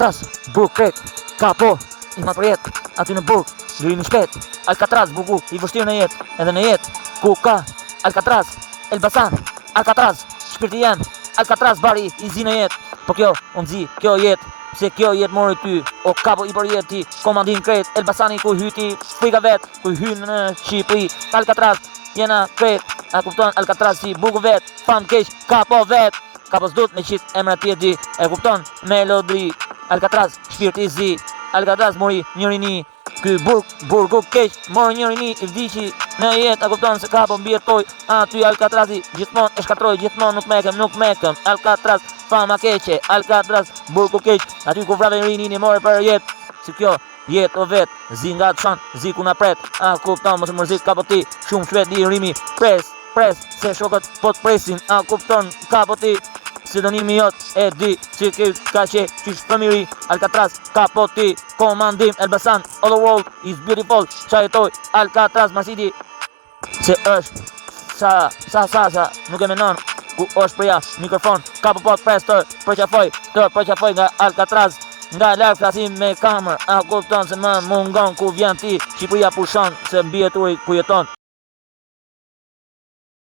Alcatraz, burg krejt, ka po, i ma për jetë, aty në burg, lirimi shpet, Alcatraz, burgu, i vështirë në jetë, edhe në jetë, ku ka, Alcatraz, Elbasan, Alcatraz, shpirti jam, Alcatraz bari, i zi në jetë, po kjo, unë zi, kjo jetë, se kjo jetë mori ty, o kapo i për jetë ti, komandin krejt, Elbasani ku hyti, frika vetë, ku hynë në Shqipëri, Alcatraz, jena krejt, a kupton, Alcatraz si burgu vetë, fam keq, kapo vetë, kapo s'dut me qit emra tjedi, e kupton, melodi, Alcatraz, shpirti i zi, Alcatraz mori njërini, ky burgu keq, mori njërini, i vdiqi në jetë, a kupton se kapo mbjetoj, aty Alcatrazi, gjithmon e shkatroj, gjithmon nuk mekëm, Alcatraz, fama keqe, Alcatraz, burgu keq, aty ku vrave rini mori për jetë, si kjo, jetë o vetë, zi nga të shanë, zi ku na pret, a kupton, mos mërzit kapo ti, shumë shvet di rimi, pres, se shokët po të presin, a kupton, kapo ti, pseudonimi jot e di që ka që fëmiri Alcatraz, kapo ti, komandim Elbasan, all the world is beautiful, qa jetoj Alcatraz Marsidi, se është sa, nuk e menon, ku është përja mikrofon, kapo po të pres të përqafoj nga Alcatraz, nga larg flasim me kamër, a kupton se më mungon ku vjen ti, Shqipëria pushon, se mbi e turi ku jeton.